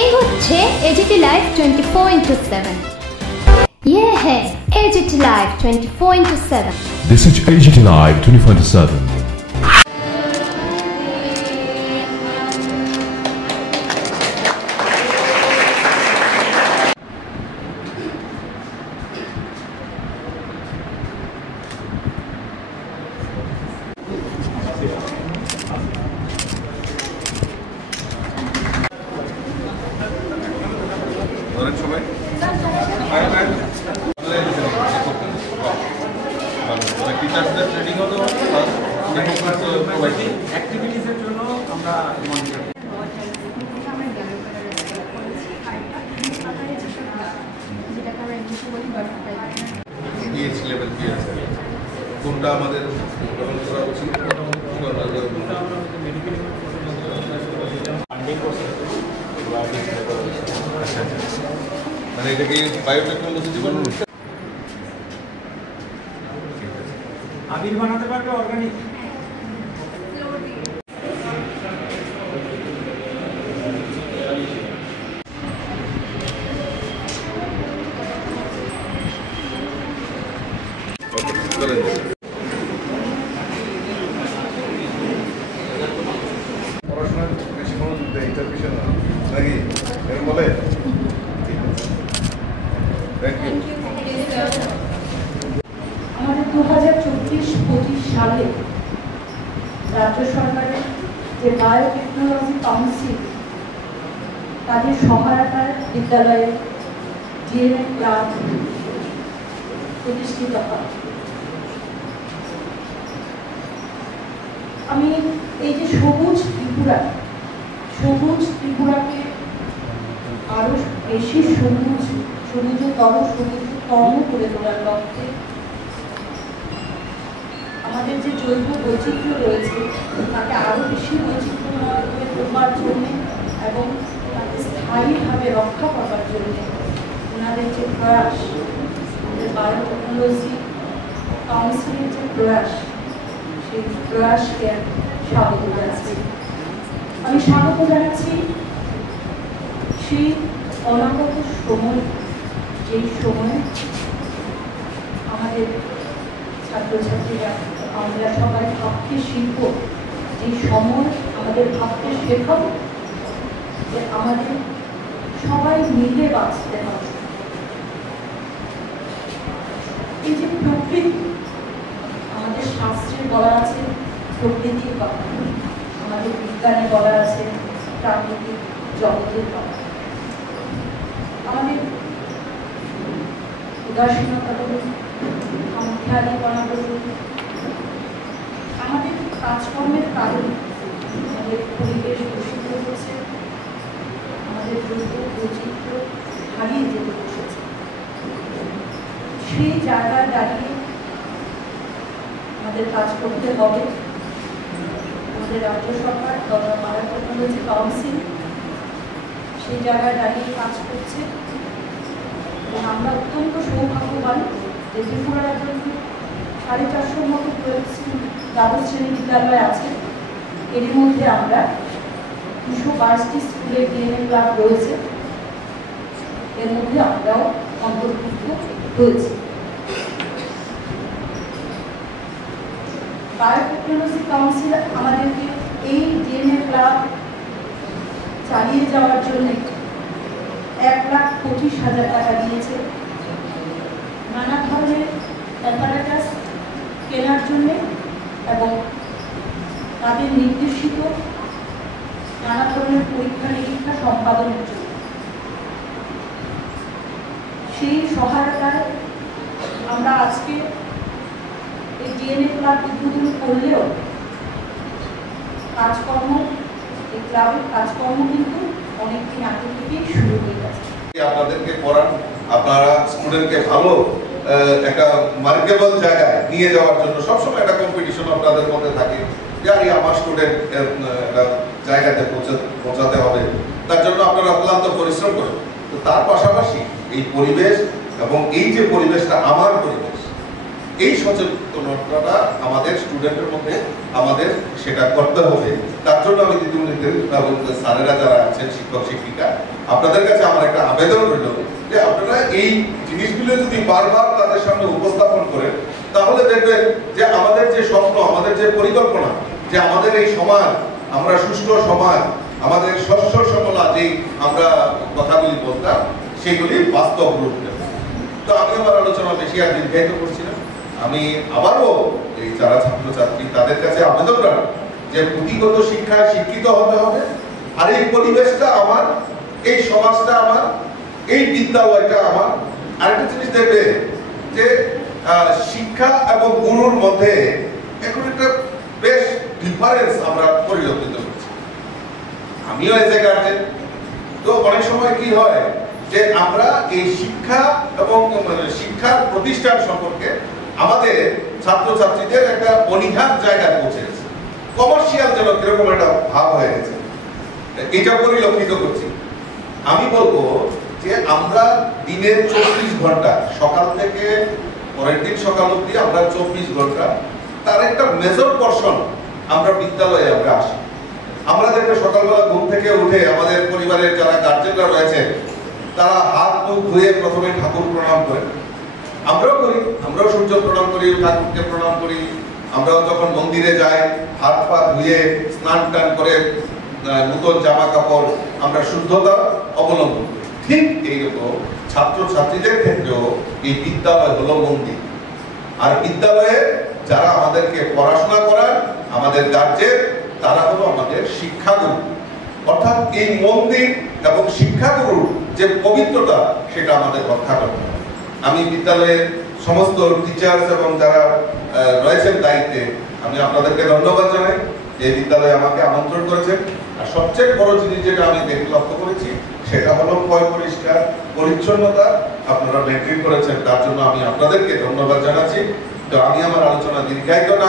এই হচ্ছে AGT live 24/7। ये है AGT Live 24/7। This is AGT Live 24/7। আবির বানাতে পারবে অর্গানিক পড়াশোনার বেশি মনোযোগ দেয় এটার বিষয় না নাকি এরকম বলে থ্যাংক ইউ। আমাদের 2024-25 সালে রাজ্য সরকারের যে বায়োটেকনোলজি কাউন্সিল তাদের সহায়তায় বিদ্যালয়ে ডিএনএ ক্লাব প্রতিষ্ঠিত হয়। আমি এই যে সবুজ ত্রিপুরাকে আরো বেশি সবুজতর করে তোলার লক্ষ্যে আমাদের যে জৈব বৈচিত্র্য রয়েছে তাকে আরো বেশি বৈচিত্র্যময় করে তোলার জন্য এবং তাকে স্থায়ীভাবে রক্ষা করার জন্য ওনাদের যে প্রয়াস, আমাদের বায়োটেকনোলজি কাউন্সিলের যে প্রয়াস, সেই প্রয়াসকে স্বাগত জানাচ্ছি। আমি স্বাগত জানাচ্ছি সেই অনাগত সময়, যেই সময় আমাদের ছাত্রছাত্রীরা আমরা সবাই ভাবতে শিখব, যেই সময় আমাদের ভাবতে শেখাবো যে আমাদের সবাই মিলে বাঁচতে হবে। এই যে প্রকৃতি, আমাদের শাস্ত্রে বলা আছে প্রকৃতির কথা, আমাদের বিজ্ঞানে বলা আছে প্রাকৃতিক জগতের কথা। আমাদের উদাসীনতা বলুন, খেয়ালিপনা বলুন, আমাদের কাজকর্মের কারণে আমাদের পরিবেশ দূষিত হচ্ছে, আমাদের জৈব বৈচিত্র্য হারিয়ে যেতে বসেছে। সেই জায়গায় দাঁড়িয়ে আমাদের কাজ করতে হবে। আমাদের রাজ্য সরকার তথা বায়োটেকনোলজি কাউন্সিল সেই জায়গায় দাঁড়িয়ে কাজ করছে এবং আমরা অত্যন্ত সৌভাগ্যবান যে ত্রিপুরা রাজ্যে 450 মতো দ্বাদশ শ্রেণী বিদ্যালয় আছে। এর মধ্যে আমরা 222টি স্কুলের ডিএনএ ক্লাব রয়েছে, এর মধ্যে আমরাও অন্তর্ভুক্ত হয়েছি। বায়োটেকনোলজি কাউন্সিল আমাদেরকে এই ডিএনএ ক্লাব চালিয়ে যাওয়ার জন্য 1,25,000 টাকা দিয়েছে। নানা ধরনের অ্যাপারেটাস কেনার জন্য এবং তাদের নির্দেশিত নানা ধরনের পরীক্ষা নিরীক্ষা সম্পাদনের জন্য। সেই সহায়তায় আমরা আজকে এই ডিএনএ ক্লাব উদ্বোধন করলেও কাজকর্ম, এই ক্লাবের কাজকর্ম কিন্তু অনেকদিন আগে থেকেই শুরু হয়ে গেছে। আপনাদেরকে পড়ান, আপনারা স্টুডেন্টকে ভালো একটা মার্কেবল জায়গায় নিয়ে যাওয়ার জন্য সবসময় একটা কম্পিটিশন আপনাদের মধ্যে থাকে যে আরে আমার স্টুডেন্ট একটা জায়গাতে পৌঁছাতে হবে, তার জন্য আপনারা অক্লান্ত পরিশ্রম করেন। তো তার পাশাপাশি এই পরিবেশ এবং এই যে পরিবেশটা আমার পরিবেশ, এই সচেতনতাটা আমাদের স্টুডেন্টের মধ্যে আমাদের সেটা করতে হবে। তার জন্য আমি দিদিমণিদের এবং স্যারেরা যারা আছেন, শিক্ষক শিক্ষিকা, আপনাদের কাছে আমার একটা আবেদন রইল যে আপনারা এই জিনিসগুলো যদি বারবার তাদের সামনে উপস্থাপন করেন, তাহলে দেখবেন যে আমাদের যে স্বপ্ন, আমাদের যে পরিকল্পনা, যে আমাদের এই সমাজ, আমরা সুষ্ঠু সমাজ, আমাদের শস্য শ্যামলা যেই আমরা কথাগুলি বলতাম, সেগুলি বাস্তব রূপ নেবে। তো আমি আমার আলোচনা বেশি আর দীর্ঘায়িত করছি না। আমি আবারও এই যারা ছাত্রছাত্রী তাদের কাছে আবেদন রাখি যে পুঁথিগত শিক্ষায় শিক্ষিত হতে হবে। আর এই পরিবেশটা আমার, এই সমাজটা আমার, এই বিদ্যালয়টা আমার। আরেকটা জিনিস দেখবে যে শিক্ষা এবং গুরুর মধ্যে এখন একটা বেশ ডিফারেন্স আমরা পরিলক্ষিত করছি। আমিও এজ এ গার্জেন, তো অনেক সময় কি হয় যে আমরা এই শিক্ষা এবং শিক্ষার প্রতিষ্ঠান সম্পর্কে আমাদের ছাত্রছাত্রীদের একটা অনীহার জায়গায় পৌঁছে গেছে, কমার্শিয়াল যেন কিরকম একটা ভাব হয়ে গেছে, এটা পরিলক্ষিত করছি। আমি বলবো যে আমরা দিনের 24 ঘন্টা, সকাল থেকে পরের দিন সকাল অবধি আমরা 24 ঘন্টা, তার একটা মেজর পোরশন আমরা বিদ্যালয়ে আমরা আসি। আমরা দেখবে সকালবেলা ঘুম থেকে উঠে আমাদের পরিবারের যারা গার্জেনরা রয়েছেন, তারা হাত মুখ ধুয়ে প্রথমে ঠাকুর প্রণাম করেন। আমরাও করি, আমরাও সূর্য প্রণাম করি, ঠাকুরকে প্রণাম করি। আমরাও যখন মন্দিরে যাই হাত পা ধুয়ে স্নান টান করে নতুন জামা কাপড় আমরা শুদ্ধতা অবলম্বন করি। ঠিক এইরকম ছাত্রছাত্রীদের ক্ষেত্রেও এই বিদ্যালয় হলো মন্দির। আর বিদ্যালয়ে যারা আমাদেরকে পড়াশোনা করান, আমাদের গার্জেন, তারা হলো আমাদের শিক্ষাগুরু। অর্থাৎ এই মন্দির এবং শিক্ষাগুরুর যে পবিত্রতা, সেটা আমাদের রক্ষা করতে হবে। আমি বিদ্যালয়ের সমস্ত টিচার্স এবং যারা রয়েছেন দায়িত্বে, আমি আপনাদেরকে ধন্যবাদ জানাই যে বিদ্যালয়ে আমাকে আমন্ত্রণ করেছেন। আর সবচেয়ে বড় জিনিস যেটা আমি লক্ষ্য করেছি, সেটা হলো পরিষ্কার পরিচ্ছন্নতা আপনারা মেনটেন করেছেন, তার জন্য আমি আপনাদেরকে ধন্যবাদ জানাচ্ছি। তো আমি আমার আলোচনা দীর্ঘায়িত না